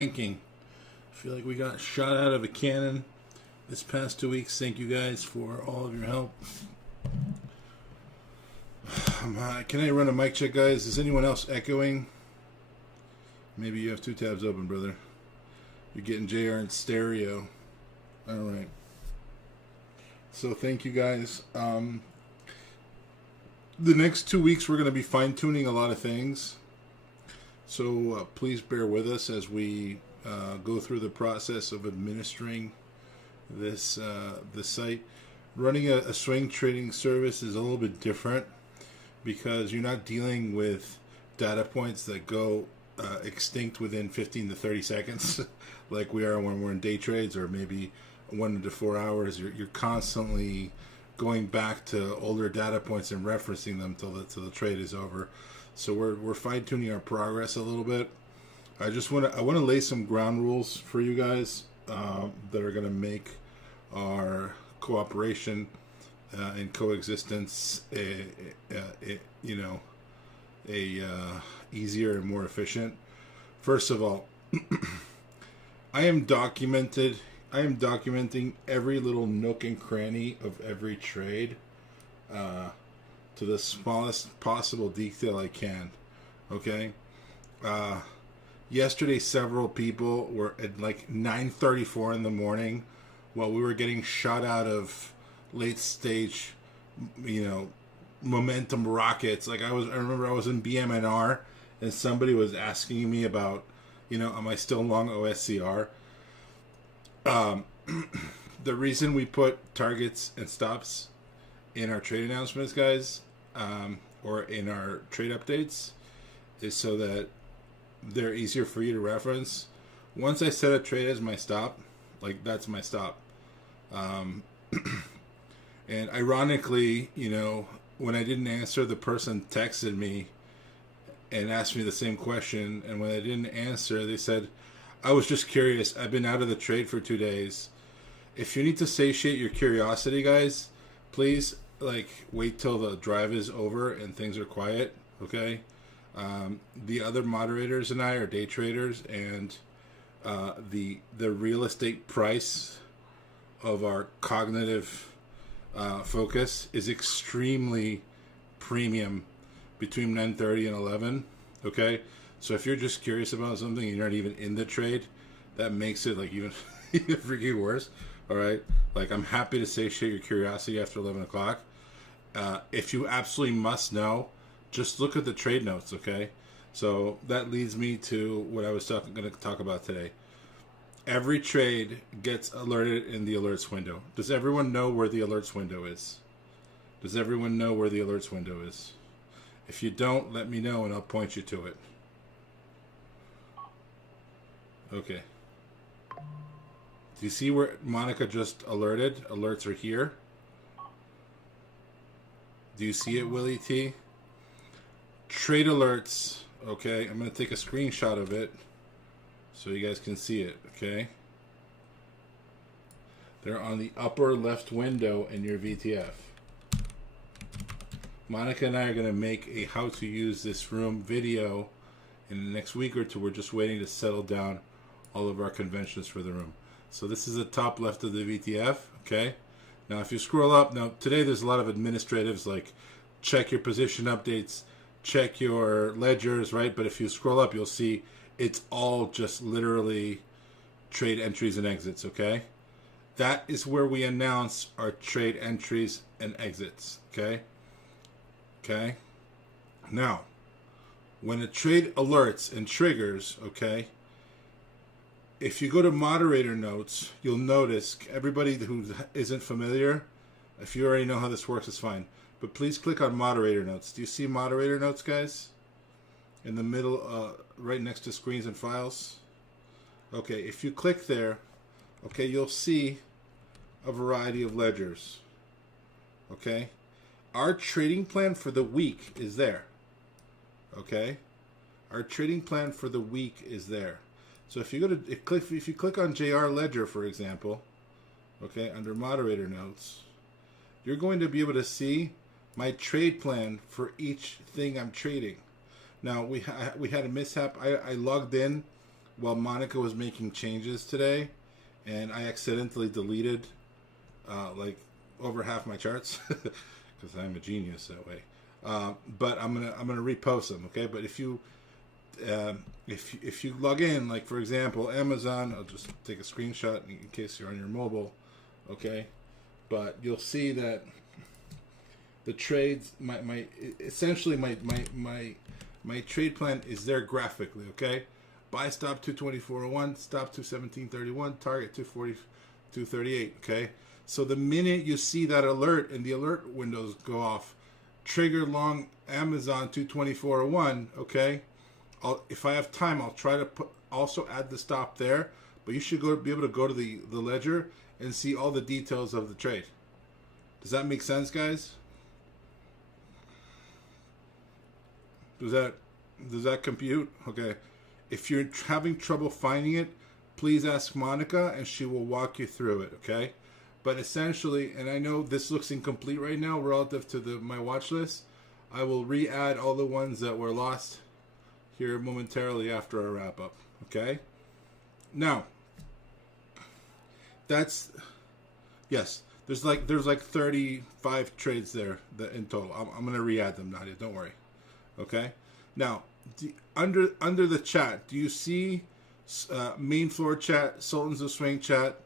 Thinking. I feel like we got shot out of a cannon this past 2 weeks. Thank you guys for all of your help. Can I run a mic check, guys? Is anyone else echoing? Maybe you have two tabs open, brother. You're getting JR in stereo. All right. So thank you guys. The next 2 weeks we're going to be fine-tuning a lot of things. So please bear with us as we go through the process of administering this site. Running a swing trading service is a little bit different because you're not dealing with data points that go extinct within 15 to 30 seconds like we are when we're in day trades, or maybe 1 to 4 hours. You're constantly going back to older data points and referencing them till the trade is over. So we're fine tuning our progress a little bit. I want to lay some ground rules for you guys that are going to make our cooperation and coexistence easier and more efficient. First of all, I am documenting every little nook and cranny of every trade. To the smallest possible detail I can. Okay? Yesterday, several people were at like 9:34 in the morning while we were getting shot out of late stage, momentum rockets. I remember I was in BMNR and somebody was asking me about, am I still long OSCR? The reason we put targets and stops in our trade announcements, guys, or in our trade updates, is so that they're easier for you to reference. Once I set a trade as my stop, that's my stop. And ironically, when I didn't answer, the person texted me and asked me the same question. And when I didn't answer, they said, I was just curious. I've been out of the trade for 2 days. If you need to satiate your curiosity, guys, please wait till the drive is over and things are quiet, okay? The other moderators and I are day traders, and the real estate price of our cognitive focus is extremely premium between 9:30 and 11, okay? So if you're just curious about something and you're not even in the trade, that makes it even freaking worse, all right? I'm happy to satiate your curiosity after 11 o'clock. If you absolutely must know, just look at the trade notes, okay? So that leads me to what I was going to talk about today. Every trade gets alerted in the alerts window. Does everyone know where the alerts window is? Does everyone know where the alerts window is? If you don't, let me know and I'll point you to it. Okay. Do you see where Monica just alerted? Alerts are here. Do you see it, Willie T? Trade alerts. Okay, I'm going to take a screenshot of it so you guys can see it, okay? They're on the upper left window in your VTF. Monica and I are going to make a how to use this room video in the next week or two. We're just waiting to settle down all of our conventions for the room. So this is the top left of the VTF, okay? Now if you scroll up, today there's a lot of administratives like check your position updates, check your ledgers, right? But if you scroll up, you'll see it's all just literally trade entries and exits, okay? That is where we announce our trade entries and exits, okay? Okay? Now, when a trade alerts and triggers, okay, if you go to moderator notes, you'll notice, everybody who isn't familiar, if you already know how this works, it's fine. But please click on moderator notes. Do you see moderator notes, guys? In the middle, right next to screens and files. Okay, if you click there, okay, you'll see a variety of ledgers. Okay? Our trading plan for the week is there. Okay? Our trading plan for the week is there. So if you click on JR Ledger, for example, okay, under moderator notes, you're going to be able to see my trade plan for each thing I'm trading. Now we had a mishap. I logged in while Monica was making changes today, and I accidentally deleted like over half my charts because I'm a genius that way. But I'm gonna repost them, okay? But if you log in, like for example Amazon, I'll just take a screenshot in case you're on your mobile, okay? But you'll see that the trades, essentially my trade plan is there graphically, okay? Buy stop 224.01, stop 217.31, target 240.238, okay? So the minute you see that alert and the alert windows go off, trigger long Amazon 224.01, okay? If I have time, I'll try to also add the stop there, but you should be able to go to the ledger and see all the details of the trade. Does that make sense, guys? Does that compute? Okay. If you're having trouble finding it, please ask Monica and she will walk you through it, okay? But essentially, and I know this looks incomplete right now relative to my watch list, I will re-add all the ones that were lost here momentarily after our wrap up, okay? Now, yes, there's like 35 trades there in total. I'm going to re-add them, Nadia, don't worry. Okay? Now, under the chat, do you see main floor chat, Sultans of Swing chat,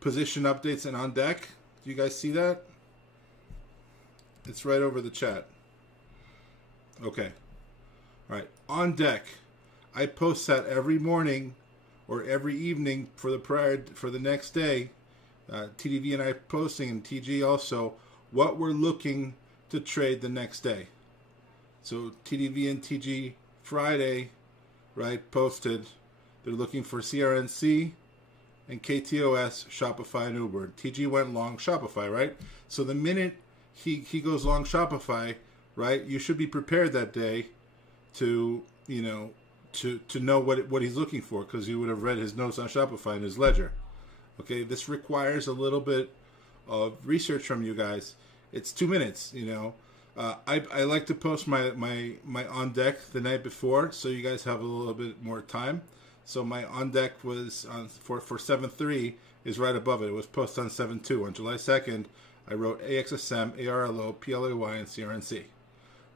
position updates, and on deck? Do you guys see that? It's right over the chat. Okay. All right. On deck, I post that every morning or every evening for the next day. TDV and I posting, and TG also, what we're looking to trade the next day. So TDV and TG Friday, right, posted. They're looking for CRNC and KTOS, Shopify, and Uber. TG went long Shopify, right? So the minute he goes long Shopify, right, you should be prepared that day to know what he's looking for, because you would have read his notes on Shopify in his ledger. Okay, this requires a little bit of research from you guys. It's 2 minutes, I like to post my on deck the night before, so you guys have a little bit more time. So my on deck was for 7.3 is right above it. It was posted on 7.2. On July 2nd, I wrote AXSM, ARLO, PLAY, and CRNC.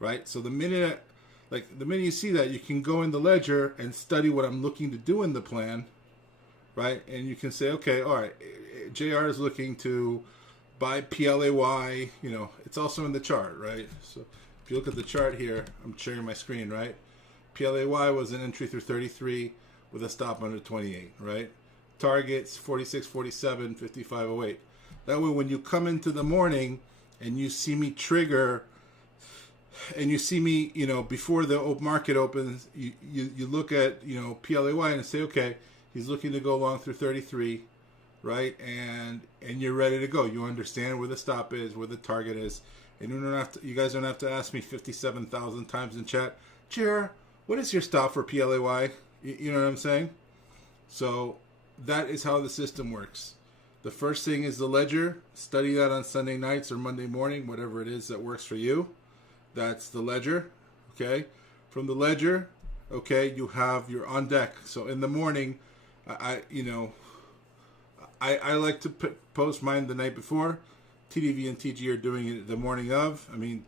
Right? So the minute you see that, you can go in the ledger and study what I'm looking to do in the plan, right? And you can say, okay, all right, JR is looking to buy PLAY, it's also in the chart, right? So if you look at the chart here, I'm sharing my screen, right? PLAY was an entry through 33 with a stop under 28, right? Targets 46, 47, 55, 08. That way, when you come into the morning and you see me trigger, and you see me, before the market opens, you look at, PLAY and say, okay, he's looking to go long through 33, right? And you're ready to go. You understand where the stop is, where the target is, and you guys don't have to ask me 57,000 times in chat, Jer, what is your stop for PLAY? You know what I'm saying? So that is how the system works. The first thing is the ledger. Study that on Sunday nights or Monday morning, whatever it is that works for you. That's the ledger, okay? From the ledger, okay, you have your on deck. So in the morning, I like to post mine the night before. TDV and TG are doing it the morning of. I mean,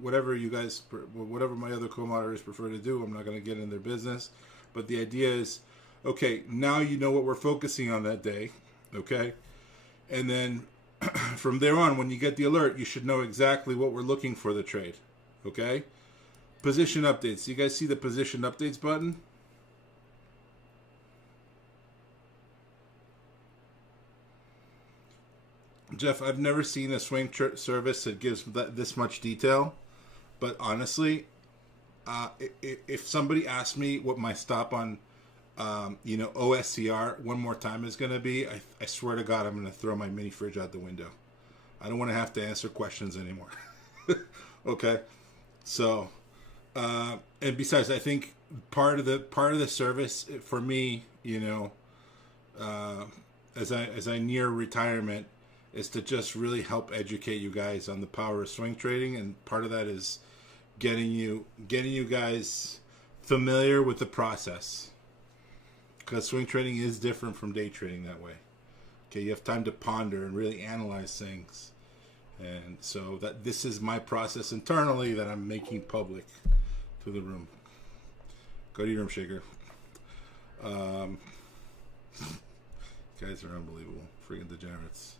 whatever my other co-moderators prefer to do, I'm not going to get in their business. But the idea is, okay, now you know what we're focusing on that day, okay? And then from there on, when you get the alert, you should know exactly what we're looking for the trade, okay? Position updates. You guys see the position updates button? Jeff, I've never seen a swing service that gives this much detail, but honestly, if somebody asked me what my stop on, OSCR one more time is going to be, I swear to God, I'm going to throw my mini fridge out the window. I don't want to have to answer questions anymore. Okay, so and besides, I think part of the service for me, as I near retirement, is to just really help educate you guys on the power of swing trading, and part of that is getting you guys familiar with the process. because swing trading is different from day trading that way. Okay, you have time to ponder and really analyze things. And so that this is my process internally that I'm making public to the room. Go to your room, Shaker. Guys are unbelievable. Freaking degenerates.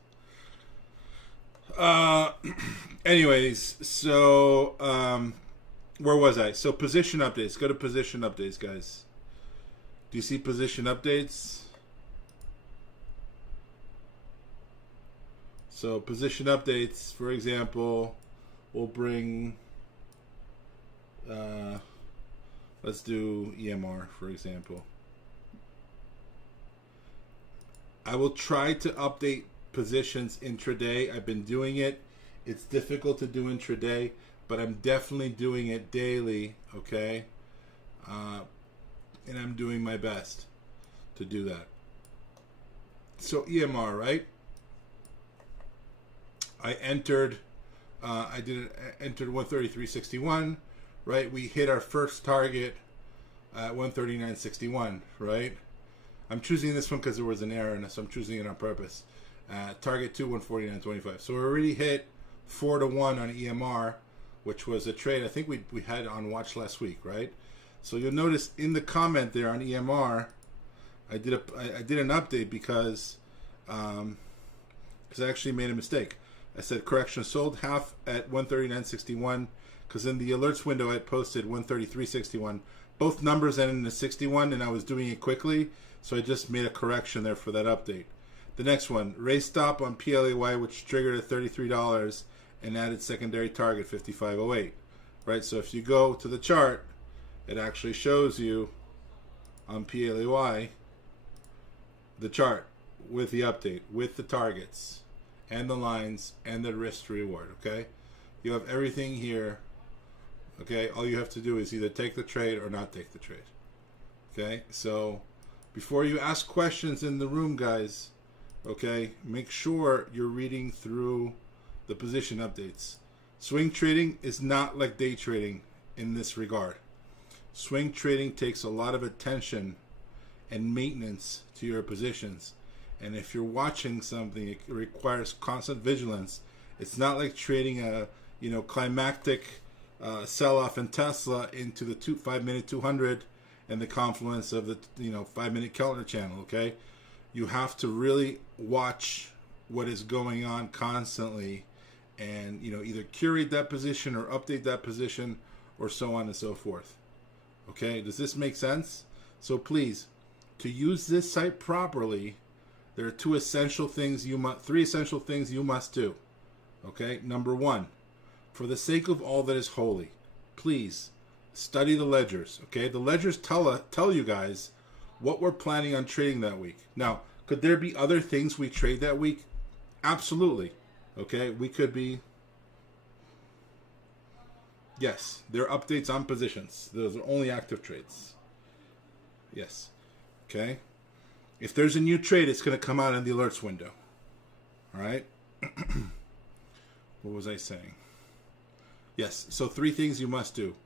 Anyways, so where was I? So position updates. Go to position updates, guys. Do you see position updates? So position updates, for example, we'll bring, let's do EMR, for example. I will try to update positions intraday. I've been doing it. It's difficult to do intraday, but I'm definitely doing it daily, okay? And I'm doing my best to do that. So EMR, right? I entered 133.61, right? We hit our first target at 139.61, right? I'm choosing this one because there was an error in it, so I'm choosing it on purpose. Target 2, 149.25. So we already hit 4-1 on EMR, which was a trade I think we had on watch last week, right? So you'll notice in the comment there on EMR, I did an update because I actually made a mistake. I said correction sold half at 139.61 because in the alerts window I posted 133.61. Both numbers ended in a 61 and I was doing it quickly, so I just made a correction there for that update. The next one, raise stop on PLAY, which triggered at $33 and added secondary target 55.08. Right, so if you go to the chart, it actually shows you on PLAY the chart with the update, with the targets and the lines and the risk to reward, okay? You have everything here, okay? All you have to do is either take the trade or not take the trade, okay? So before you ask questions in the room, guys, okay, make sure you're reading through the position updates. Swing trading is not like day trading in this regard. Swing trading takes a lot of attention and maintenance to your positions. And if you're watching something, it requires constant vigilance. It's not like trading a climactic sell-off in Tesla into the 5-minute 200 and the confluence of the 5-minute Kellner channel. Okay, you have to really watch what is going on constantly, and either curate that position or update that position, or so on and so forth. Okay, does this make sense? So please, to use this site properly, there are three essential things you must do. Okay, number one, for the sake of all that is holy, please study the ledgers. Okay, the ledgers tell you guys what we're planning on trading that week. Now, could there be other things we trade that week? Absolutely. Okay, we could be. Yes, there are updates on positions. Those are only active trades. Yes. Okay. If there's a new trade, it's going to come out in the alerts window. All right. What was I saying? Yes. So 3 things you must do.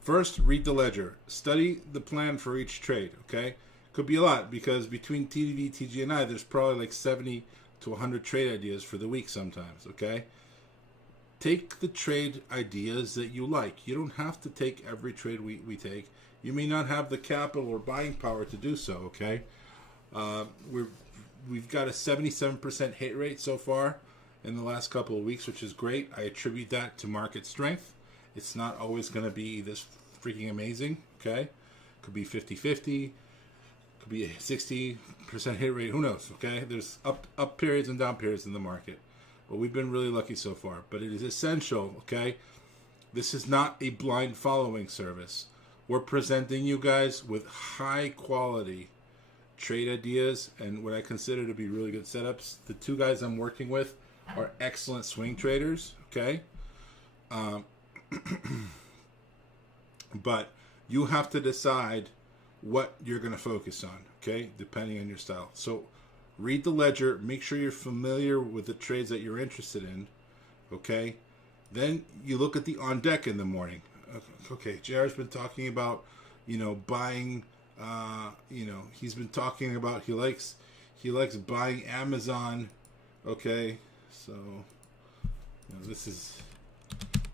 First, read the ledger. Study the plan for each trade. Okay. Could be a lot because between TDV, TG, and I, there's probably like 70 to 100 trade ideas for the week sometimes. Okay. Take the trade ideas that you like. You don't have to take every trade we take. You may not have the capital or buying power to do so. Okay. We've got a 77% hit rate so far in the last couple of weeks, which is great. I attribute that to market strength. It's not always going to be this freaking amazing, okay? Could be 50-50, could be a 60% hit rate, who knows, okay? There's up periods and down periods in the market. But we've been really lucky so far. But it is essential, okay? This is not a blind following service. We're presenting you guys with high quality trade ideas and what I consider to be really good setups. The 2 guys I'm working with are excellent swing traders, okay? But you have to decide what you're going to focus on, okay, depending on your style. So read the ledger, make sure you're familiar with the trades that you're interested in, okay? Then you look at the on deck in the morning. Okay, JR's been talking about, buying You know, he's been talking about he likes buying Amazon. Okay, so you know, this is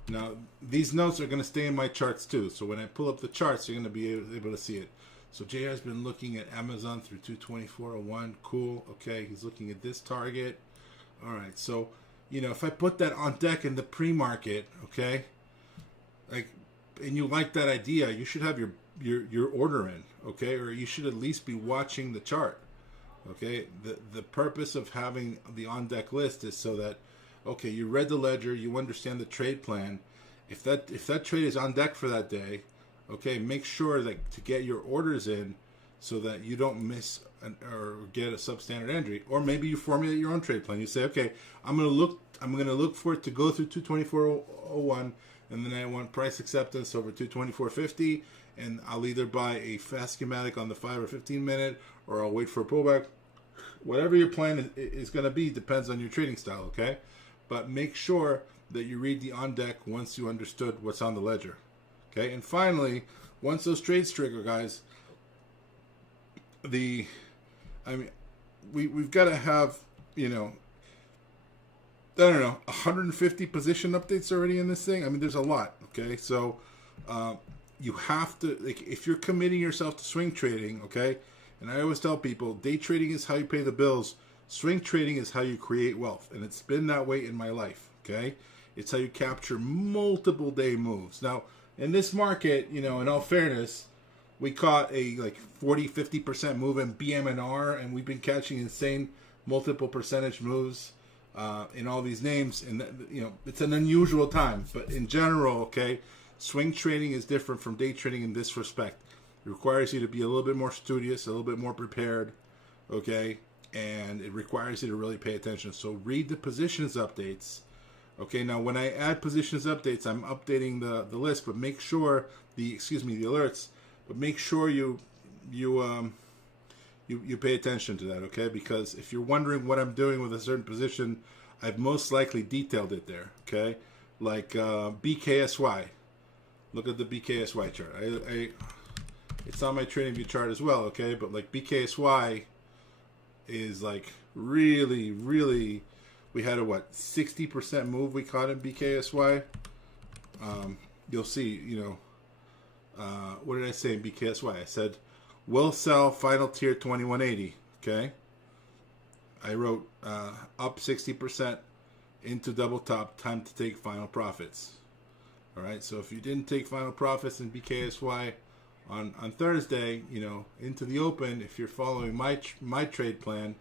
now these notes are going to stay in my charts too. So when I pull up the charts, you're going to be able to see it. So JR's been looking at Amazon through 224.01. Cool. Okay, he's looking at this target. All right. So you know, if I put that on deck in the pre-market, okay, like, and you like that idea, you should have your order in, okay, or you should at least be watching the chart, okay. The purpose of having the on deck list is so that, okay, you read the ledger, you understand the trade plan. If that trade is on deck for that day, okay, make sure that to get your orders in so that you don't miss or get a substandard entry. Or maybe you formulate your own trade plan. You say, okay, I'm gonna look for it to go through 224.01, and then I want price acceptance over 224.50, and I'll either buy a fast schematic on the 5 or 15 minute, or I'll wait for a pullback. Whatever your plan is going to be depends on your trading style, okay? But make sure that you read the on deck once you understood what's on the ledger, okay? And finally, once those trades trigger, guys, we've got to have, you know, I don't know, 150 position updates already in this thing. I mean, there's a lot, okay? So you have to, like, if you're committing yourself to swing trading, okay? And I always tell people, day trading is how you pay the bills. Swing trading is how you create wealth. And it's been that way in my life, okay? It's how you capture multiple day moves. Now, in this market, you know, in all fairness, we caught a like 40-50% move in BM&R, and we've been catching insane multiple percentage moves in all these names. And, you know, it's an unusual time. But in general, okay, swing trading is different from day trading in this respect. It requires you to be a little bit more studious, a little bit more prepared, okay? And it requires you to really pay attention. So read the positions updates. Okay, now when I add positions updates, I'm updating the list, but make sure the alerts, but make sure you pay attention to that, okay? Because if you're wondering what I'm doing with a certain position, I've most likely detailed it there, okay? Like BKSY. Look at the BKSY chart. It's on my TradingView chart as well, okay? But like BKSY is like really, really, we had a 60% move we caught in BKSY. You'll see, you know, what did I say in BKSY? I said, will sell final tier 2180, okay? I wrote up 60% into double top, time to take final profits. All right, so if you didn't take final profits in BKSY on Thursday, you know, into the open, if you're following my trade plan,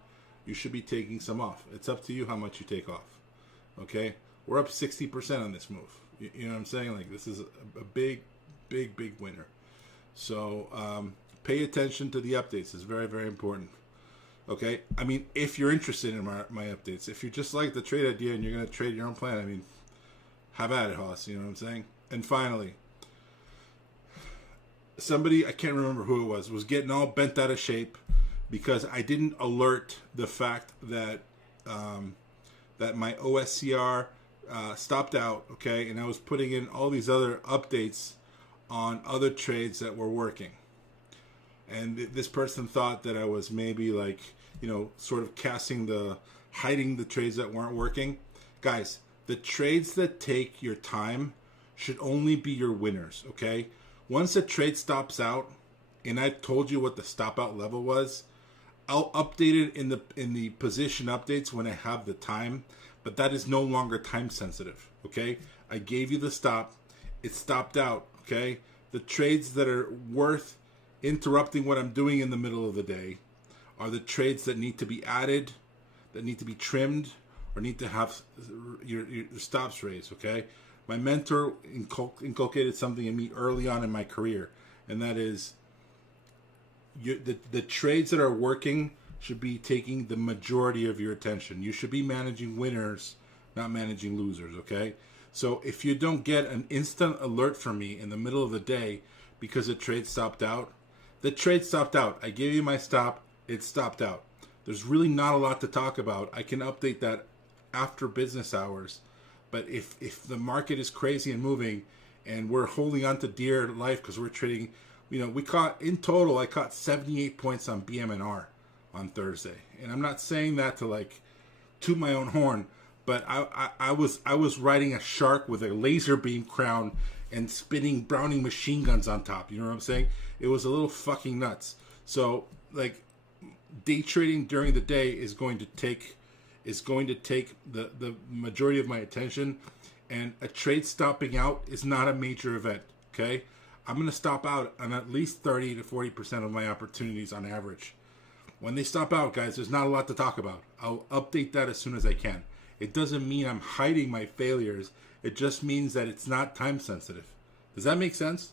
you should be taking some off. It's up to you how much you take off. Okay, we're up 60% on this move. You know what I'm saying? Like, this is a big winner. So pay attention to the updates. It's very, very important. Okay, I mean, if you're interested in my updates, if you just like the trade idea and you're going to trade your own plan, I mean, have at it, Hoss. You know what I'm saying? And finally, somebody, I can't remember who it was getting all bent out of shape because I didn't alert the fact that that my OSCR stopped out, okay, and I was putting in all these other updates on other trades that were working. And this person thought that I was maybe like, you know, sort of hiding the trades that weren't working. Guys, the trades that take your time should only be your winners, okay? Once a trade stops out, and I told you what the stop out level was, I'll update it in the position updates when I have the time, but that is no longer time sensitive, okay? I gave you the stop, it stopped out, okay? The trades that are worth interrupting what I'm doing in the middle of the day are the trades that need to be added, that need to be trimmed, or need to have your stops raised, okay? My mentor inculcated something in me early on in my career, and that is the trades that are working should be taking the majority of your attention. You should be managing winners, not managing losers, okay? So if you don't get an instant alert from me in the middle of the day because the trade stopped out, the trade stopped out. I gave you my stop, it stopped out. There's really not a lot to talk about. I can update that after business hours. But if the market is crazy and moving and we're holding on to dear life because we're trading in total, I caught 78 points on BM&R on Thursday. And I'm not saying that to like toot my own horn, but I was riding a shark with a laser beam crown and spinning Browning machine guns on top. You know what I'm saying? It was a little fucking nuts. So like day trading during the day is going to take the majority of my attention, and a trade stopping out is not a major event. Okay, I'm going to stop out on at least 30 to 40% of my opportunities on average. When they stop out, guys, there's not a lot to talk about. I'll update that as soon as I can. It doesn't mean I'm hiding my failures. It just means that it's not time sensitive. Does that make sense?